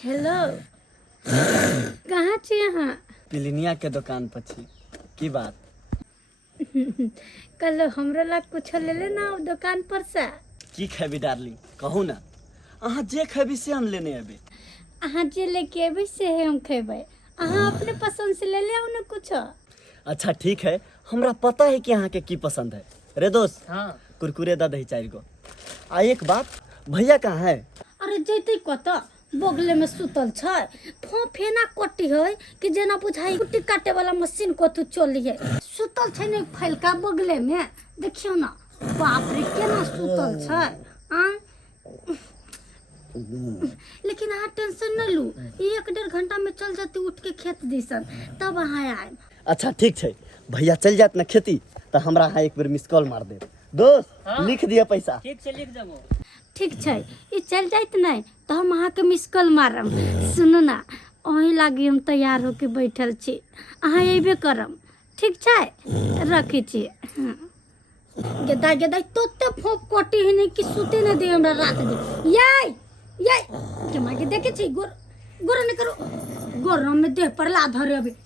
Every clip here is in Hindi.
हेलो कहाँ छी अहाँ? पिलिनिया के दुकान पर छी। की बात? कल हमरा ला कुछ ले लेना दुकान पर से। की खेबी डार्लिंग कहू ना। अहाँ जे खेबी से हम लेने अबे। अहाँ जे लेके अबे से हम खेबै। अहाँ अपने पसंद से ले ले आओ ना कुछ। अच्छा ठीक है, हमरा पता है कि अहाँ के की पसंद है। रे दोस्त, हाँ कुरकुरे दा दही 4 गो। आ एक बात, भैया कहाँ है? अरे जैते कत बगले में सुतल छ। फेना कटी है कि जेना बुझाई कुट्टी काटे वाला मशीन कतु चली है। सुतल छ ने फैलका बगले में। देखियो ना, बाप रे केना सुतल छ। लेकिन अहाँ टेंशन न लू, 1-1.5 घंटा में चल जाती उठ के खेत दिसन, तब अहाँ आए। अच्छा ठीक है, भैया चल जात ना खेती तो हमरा अहाँ एक बार मिस कॉल मार दे। दोस्त हाँ? लिख दिया पैसा। ठीक से लिख देबो। ठीक छै, ई चल जाइत नहीं तो हम अहाँ के मिस कॉल मारम। सुनू ना, ओही लागी हम तैयार होके बैठल छी। अहाँ अयबे करम, ठीक छै? रखै छी। गेदा गेदा तोते फोप कटी है नहीं कि सुते न दे हमरा रात दे। ये के मागे देखे छी गोर गोर न करो। गोर में देह पर ला धरे अबे।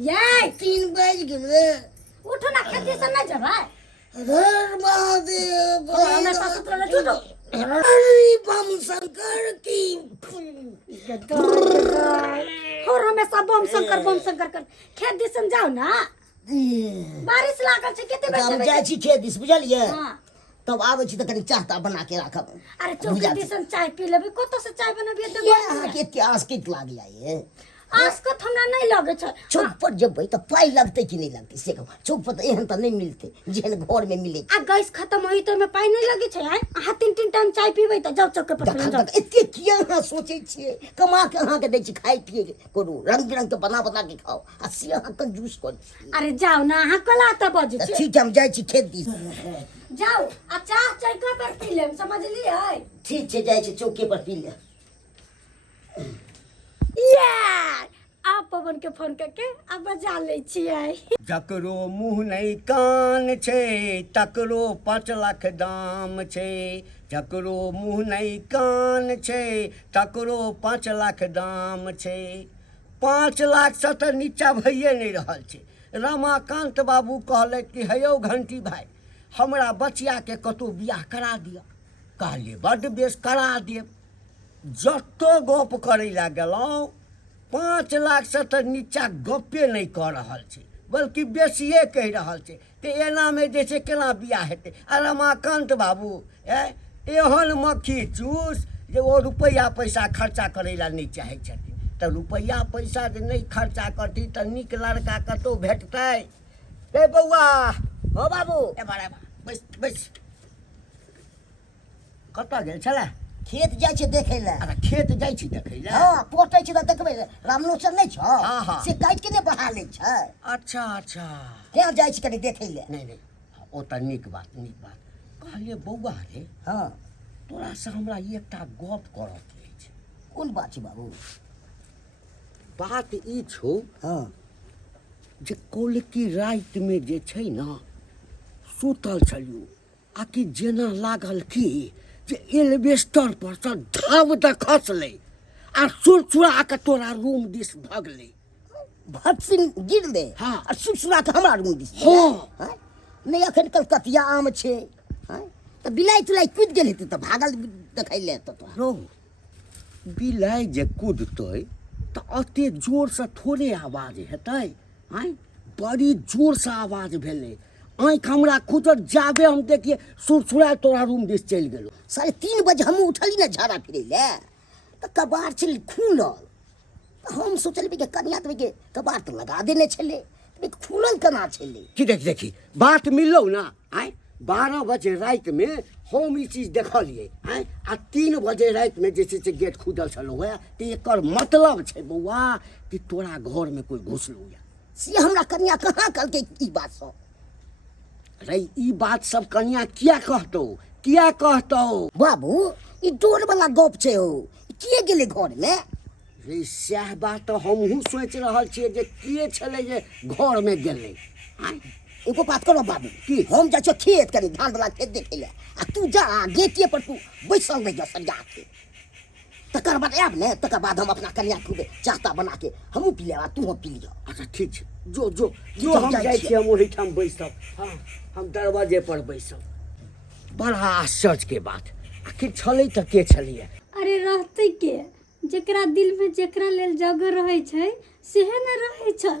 ये 3 बज गेले। उठो ना, खेती से न जबा। हर महादेव हमरा सास तोरा छूटो। हरि बम शंकर की। और हमेशा बम शंकर कर खेत दिसन जाओ ना। बारिश लागल छै केते बजे हम जाइ छी खेत दिस, बुझलियै? हां, तब आबै छी त कनी चाह ता बना के राखब। अरे चौकी दिसन चाय पी लेबे। कतो से चाय बनबिए त अहाँ के इतिहास के लागैया ये। आसकत हमरा नहीं लगे छै। चौक पर जबै त पाई लगतै कि नहीं लगतै से कहू। चौक पर त एहन त नहीं मिलतै जेहन घर में मिले। आ गैस खत्म होई तो में पाई नहीं लगे छै। अहाँ 3 टाइम चाय पीबै त जाओ चौक पर तखन जाओ। तक एते किया अहाँ सोचै छियै? कमा के अहाँ के दै छी, खाइ पिए करू, रंग बिरंग के बना बना के खाओ। आ से अहाँ कंजूस कर छी। अरे जाओ ना, अहाँ कला त बजे त छै। ठीक है, हम जाइ छी खेत दिस। जाओ आ चाय चौका पर पी लेम, समझलियै? ठीक छै, जाइ छी चौके पर पी ले। यार आप पवन के फोन करके अब बजा ले छियै। जकरो मुँह नहीं कान छै तकरो 5 लाख दाम छै। जकरो मुँह नहीं कान छै तकरो 5 लाख दाम छै। 5 लाख से तो नीचा भइए नहीं रहल छै। रमाकांत बाबू कहले कि हे यौ घंटी भाई, हमरा बचिया के कतौ बियाह करा दिया। कहलिए बड्ड बेस करा देब। जतो गप करै ला गेलौं 5 लाख से तो नीचा गपे नहीं कर रहल छै, बल्कि बेसिए कहि रहल छै। तो एना में जे छै केना बियाह हेतै? आ रमाकांत बाबू एहन मक्खी चूस जे ओ रुपैया पैसा खर्चा करै ला नहीं चाहै छथिन। तो रुपैया पैसा जे नहीं खर्चा करती तो नीक लड़का कतौ भेटतै? ए बौआ, हो बाबू, एबार बैस बैस। कतऽ गेल छलै? खेत जाइ छै देखै ले। अरे खेत जाइ छी देखै लए? हाँ, पोटै छै त देखबै। रामलोचन नहीं छ? हाँ, हाँ। से काटि के ने बहा लै छै। अच्छा अच्छा। क्या जाइ छी कनी देखै ले। नहीं नहीं, ओ तो नीक बात नीक बात। कहलिए बौआ रे, हाँ, तोरा से हमरा एकटा गप करऽ के अछि। कोन बात छै बाबू? बात ई छौ हाँ, जे कौलकी रात में जे छै ना सुतल छलियो, आ कि जेना लागल कि जे एल्वेस्टर पर से धाव द खसलै आ सुरसुरा के तोरा रूम दिस भगलै। भटसिन गिरले। हाँ। आ सुसुरा के हमरा रूम दिस। हाँ। हाँ? नहीं अखन कलकतिया आम छै। हाँ? त बिलाई तुलाई कूद गेल हेतै त भागल देखै ले त तोरा। रो, बिलाई जे कूदतै तो अते जोर से थोड़े आवाज हेतै। आँय बड़ी जोर से आवाज भेलै। आँख हमरा खुजल, जाबे हम देखिए सुरसुरा तोरा रूम दिस चलि गेलो। 3:30 बजे हम उठली ना झाड़ा फिरे ले, त कबाड़ छल खुलल। हम सोचलिए कि कनिया के कबाड़ तो लगा देने छले, खुलल केना छले? कि देखी बात मिललो ना। आँय 12 बजे रात में हम ई चीज देखलिए। आँय आ 3 बजे रात में जे से गेट खुदल छलो है। तो एकर मतलब छै बौआ कि तोरा घर में कोई घुसलो है। से हमरा कनिया कहाँ कहलकै ई बात सब? अरे ई बात सब कनिया किया कहतो बाबू, ई डोर वाला गप छै हो। किए गेले घर में? रे सएह बात तो हमहूँ सोचि रहल छियै जे के छलै जे घर में गेलै। आँय एगो बात करो बाबू, की? हम जा छो खेत कनी, धान वाला खेत देखे ले। आ तू जा गेटिए पर तू बैसल रह जा सरिया के। तकर बाद आब ने तकर बाद हम अपना कन्या खूबे चाहता बना के हमहूँ पी लेब तू पी लियो। अच्छा ठीक छै जो जो जो हम जाइ छी हम ओहिठाम बैसब। हाँ हम दरवाजे पर बैसब। बड़ा आश्चर्य के बात, आखिर छलै तऽ के छलियै? अरे रहते के जेकरा दिल में जेकरा लेल जगह रहे छै सेहे न रहे छै।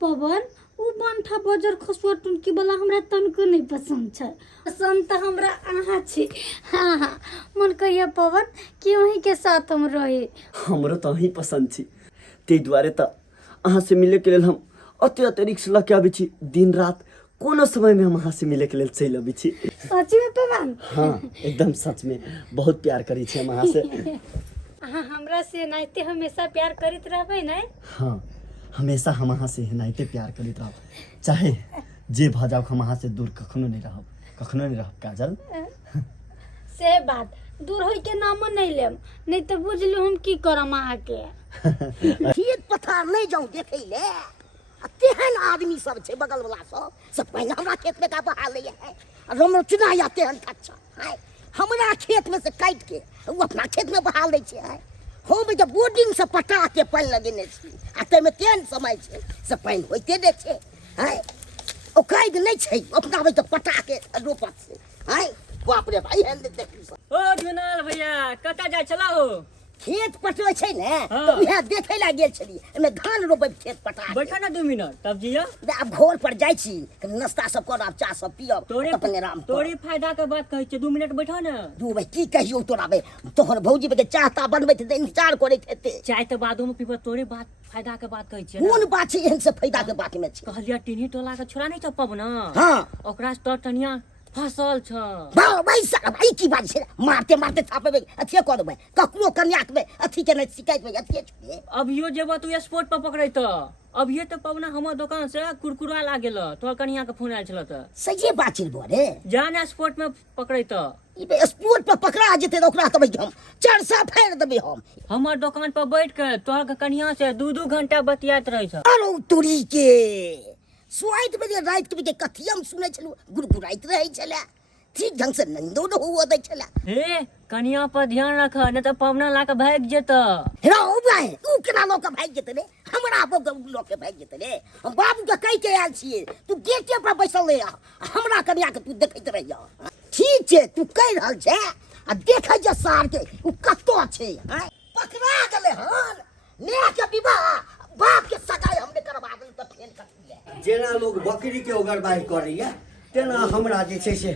पवन उ बंठा बजर खसुआ टुनकी वाला हमरा तनको नहीं पसंद छै। पसंद तो हमरा अहाँ छी। हाँ हाँ मन कहिया पवन कि वहीं के साथ हम रहे। हमरो तो अहीं पसंद छी, ताहि दुआरे तऽ अहाँ से मिले के लेल हम अते रिक्स लऽ के आबै छी। दिन रात कोनो समय में हम अहाँ से मिले के लेल चलि अबै छी। सच में पवन? हाँ एकदम सच में बहुत प्यार करै छी हम अहाँ से। अहाँ हमरा से एनाहिते हमेशा प्यार करैत रहबै ने? हाँ हमेशा हम अहाँ से एनाहिते प्यार करैत रहब, चाहे जे भऽ जाउ हम अहाँ से दूर कखनो नहीं रहब, कखनो नहीं रहब काजल। से बात दूर होई के नामो नहीं लेम, नहीं तो बुझ लो हम की करम अहाँ के। खेत पथार नहीं जाऊं देखे ले, तेहन आदमी सब छे बगल वाला सब पहले हमरा खेत में का बहा ले है। और हम चुना या तेहन अच्छा है हमरा खेत में से काट के वो अपना खेत में बहा ले छे है। हम जब बोर्डिंग से पटा के पानी लगेने छी आ ते में तेहन समय छे से पानी होइते दे छे है। ओ काट नहीं छे अपना में तो पटा के रोपत से है। बाप रे भाई हेन देखी सब। ओ जुनाल भैया कतऽ जाइ छला हो? खेत पटवे छे ने तो उहे देखे ला गेल छली, एमे धान रोपे खेत पटा। बैठा ना 2 मिनट तब जिया। अब घर पर जाइ छी नाश्ता सब करब चाह सब पियब अपने राम तोरे फायदा के बात कहै छै। 2 मिनट बैठा ना। दू भाई की कहियो तोरा बे तोहर भौजी बे चाहता बनबैत त इंतजार करैत हेते। चाय तो बादो में पीबा, तोरे बात फायदा के बात कहै छै। कोन बात छै एहन से फायदा के बात में छै? कहलिया टिन्ही टोला के छोरा नहीं चपब ना। हां ओकरा से टनिया फसल छ। भाई साहब भाई की बात छै? मारते मारते थापे अथिए कर देबै ककरो कन्या के अथी के नहीं शिकायत में अथिए छोड़े। अभियो जेबा तू स्पोर्ट पर पकड़ै त अभिये तो पवना हमर दुकान से कुरकुरा ला गेल। तोहर कन्या के फोन आयल छल त सही बात छै बोरे। जान स्पोर्ट में पकड़ै त ई स्पोर्ट पर पकड़ा जेते ओकरा तब हम चरसा फेर देबै। हम हमर दुकान पर बैठ के तोहर कन्या से 2-2 घंटा बतियात रहै छ। अरे तोरी के स्वाइट बजे रात के बजे कथियम सुनै छलु गुरगुराइत रहै छले, ठीक ढंग से नंदो न हुआ दै छले। हे कन्या पर ध्यान रख नहीं तो पवना ला के भाग जेत। हेरा ओ भाई तू केना लोग के भाग जेते रे? हमरा बाप लोग के भाग जेते रे? हम बाबू के कह के आयल छिए तू गेटे पर बैसल ले हमरा कन्या के तू देखैत रहिया। ठीक छै तू कह रहल छै आ देखै जे सार के उ कत्तो छै हैं पकड़ा गेले हन ने के विवाह बाप के सगाई हमने करवा देल त फेन कर। जेना लोग बकरी के ओगरबाही करैया तेना हमरा जे छै से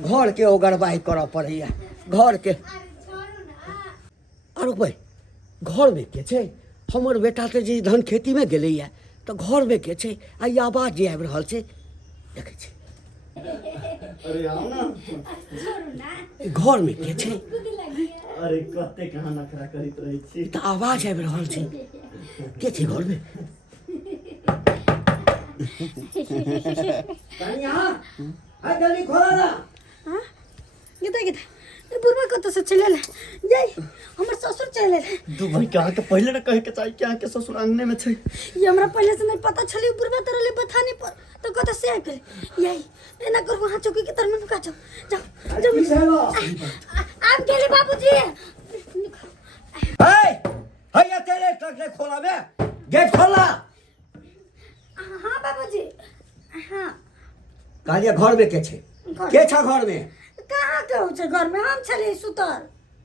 घर के ओगरबाही करऽ पड़ैया। घर के अरे भाई घर में के छै? हमर बेटा तऽ जे धान खेती में गेलैया तऽ घर में के छै? आ ई आवाज जे आबि रहल छै देखै छी। अरे आओ ना। घर में के छै? अरे कते कहाँ नखरा करैत रहै छी। तऽ आवाज आबि रहल छै के छै घर में? कन्या हाय जल्दी खोला ना। हां गीता गीता बुढ़वा कत से चले जाई हमर ससुर चले। दू भाई के अहाँ के पहले न कहे के चाहिए कि अहाँ के ससुर अंगने में छै। ये हमरा पहले से नहीं पता छली बुढ़वा तरले बथाने पर तो कत से आ गेल। यही एना कर वहां चौकी के तरफ में नुका जाओ जाओ आप गेले बाबूजी। हाय हाय तेरे ट्रक ने खोला बे गेट खोला। हां बाबूजी हां। कहलिए घर में के छै? के छ घर में? कहाँ के हो छै घर में? हम छली सुतर।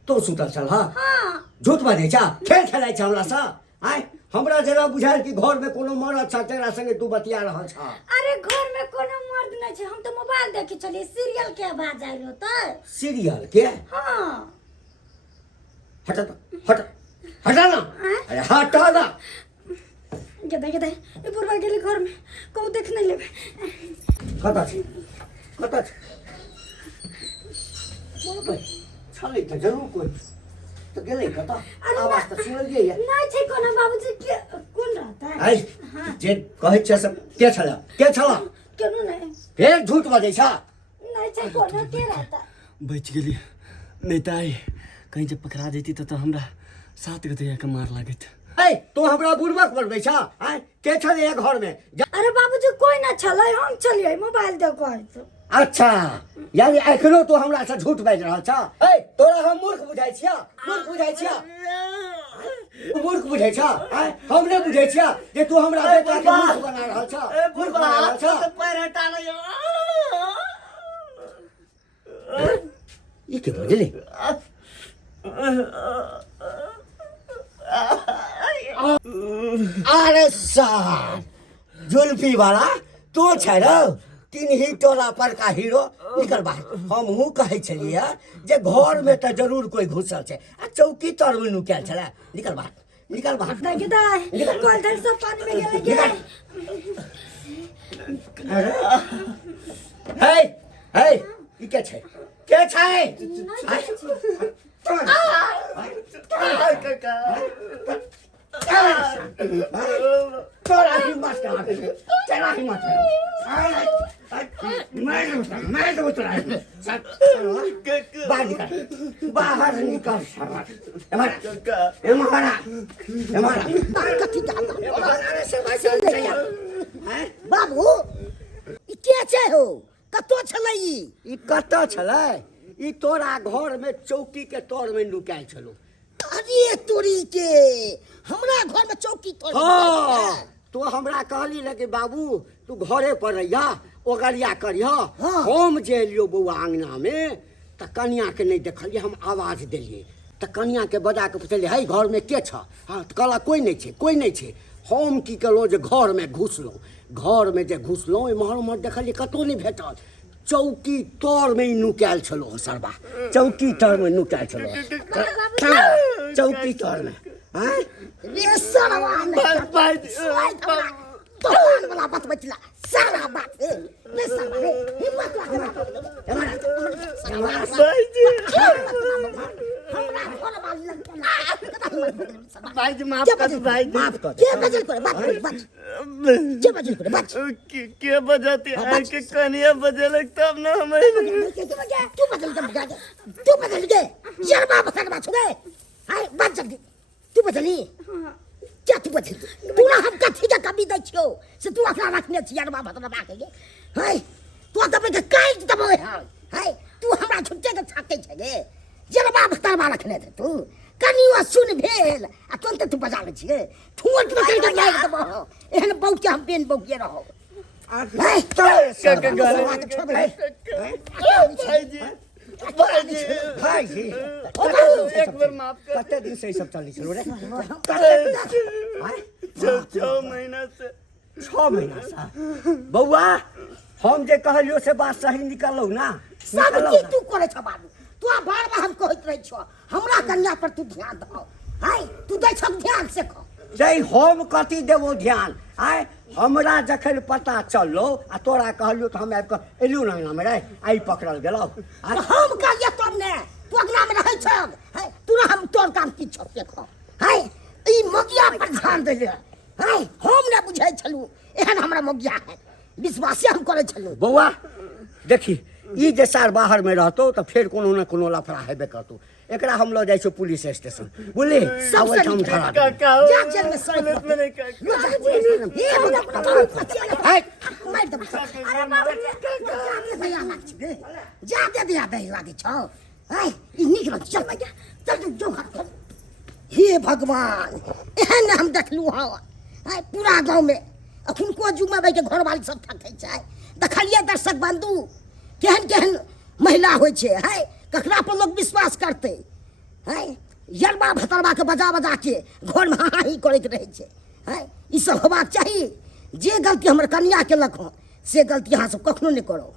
तो सुतल छल? हां हां झूठ बाजै छ, खेल खेलाइ छ हमरा सा। आय हमरा जरा बुझायल कि घर में कोनो मर्द छ तेरा संगे तू बतिया रहल छ। अरे घर में कोनो मर्द नहीं छै, हम तो मोबाइल देखै छली सीरियल के आवाज आइल होतै। सीरियल के? हां हट हट हटा ना। अरे हटा ना। गदा गदा ए बुढ़वा गेले घर में कहू देख नहीं लेबे। कता छै? कता छै? बाबे छलै त जरूर कोई तो गेलै कता? आवाज त सुनल गेया। नहीं छै कोनो बाबूजी के कोन रहता है? आय जे कहै छ सब के छला? के छला? केनो नहीं फेर झूठ बाजै छ। नहीं छै कोनो के रहता। बच गेली नहीं तो आई कहीं जब पकड़ा देती तो हमरा 7 गते के मार लागत। ऐ तो हमरा बुड़बक बनबै छ? आय के छलै घर में? अरे बाबूजी कोई ना छलै, हम चलिए मोबाइल देखो। अच्छा यानी एखनो तो हमरा से झूठ बाजि रहल छ ए तोरा हम मूर्ख बुझाइ छिया मूर्ख बुझाइ छिया मूर्ख बुझाइ छ हम नहि बुझाइ छिया जे तू हमरा बेटा के मूर्ख बना रहल छ मूर्ख बना रहल छ पैर हटा ले ई के बजले अरे साहब जुल्फी वाला तो छै रो तीन ही टोला पर का हीरो निकल बाहर हमहूँ कहै छलियै जे घर में तो जरूर कोई घुसल छै आ चौकी तर में नुकायल छलै निकल बाहर निकल बाहर कोल्डन सब पानी में गेले हे हे ई के छै तोरा हिम्मत कहाँ तेरा हिम्मत बाहर निकल बाबू ई के छै हो कतो छलै ई कतऽ छलै ई तोरा घर में चौकी के तर में नुकायल छलो अरे तोरी के हमरा घर में चौकी तोड़ तो हमरा कहली न कि बाबू तू घरे पर रहिया ओगरिया करिया हाँ। हम जे एलियो बउआ आंगना में त कनिया के नहीं देखलिए हम आवाज देलिए त कनिया के बजा के पूछलिए है घर में के छ हाँ त कहला कोई नहीं छे हम की कलो जे घर में घुसलो घर में जे घुसलो इम्हर उम्हर देखलिए कतौ नहीं भेटल चौकी तर में नुकायल छलो सरबा चौकी तर में नुकायल छलो चौकी तर में हाँ रे सरवा तोहन वाला बात बचला सारा बात रे सरवा रे हिम्मत भाई जी माफ कर भाई जी माफ कर के बजल करे बात के बजल करे बात के बजाती है के कनिया बजे लगता अब ना हमें तू बदल गए यार बाप का बात सुने हाय बात जल्दी तू बदली क्या तू बदल तू ना हम कथी का कमी दै छियो से तू अपना रखने छी यार बाप हमरा बात के हाय तू तब के काई दबो हाय तू हमरा छुट्टे के छाते छे गे यार बाप तरबा रखने थे तू कनियो सुन भेल आ तुरंत तू बजा ले छिए ठुट बकल के मार दबो एहन बहु के हम पेन बहु के रहो हाय के भाई जी एक बार माफ कर कते दिन से सब चली छलो रे 6 महीना से 6 महीना से बउआ हम जे कहलियो से बात सही निकलौ ना सब की तू करे छ बाबू तू बार बार हम कहत रह छ हमरा कन्या पर तू ध्यान दो हाय तू दै छ ध्यान से कह जय हम कथी देबो ध्यान आय हमरा जखन पता चललो आ तोरा कहलियो त हम आबि के एलू ना में रे आई पकड़ल गेलौ हम कहलिए तब ने तू अगला में रहै छ हाय तू ना हम तोर काम की छ देखो हाय ई मगिया पर ध्यान दे ले हाय हम ने बुझै छलू एहन हमरा मगिया है विश्वास हम करे छलू बउआ देखी ई जे सार बाहर में रहतो तो फिर कोनो न कोनो लफड़ा हेबे करतो एकरा हम ल जाय छो पुलिस स्टेशन बुझली सबसे हम धरा काका जा जेल में सर पुलिस में नहीं काका हाय मार दे अरे बाबा जाते दिया दे लागे छ हाय ई निकल चल गया चल तू जो हाथ हे भगवान एहन हम देखलू हां हाय पूरा गांव में अखुन को जुमा भाई के घर वाली सब थकै छै देखलिए दर्शक बंधु केहन केहन महिला होइ छै हाय ककरा पर लोग विश्वास करते हाय यरबा भतरबा के बजा बजा के घर में हाही करैत रहे छै हाय ई सब होबाक चाही जे गलती हमर कन्या केलक से गलती अहाँ सब कखनो नहीं करो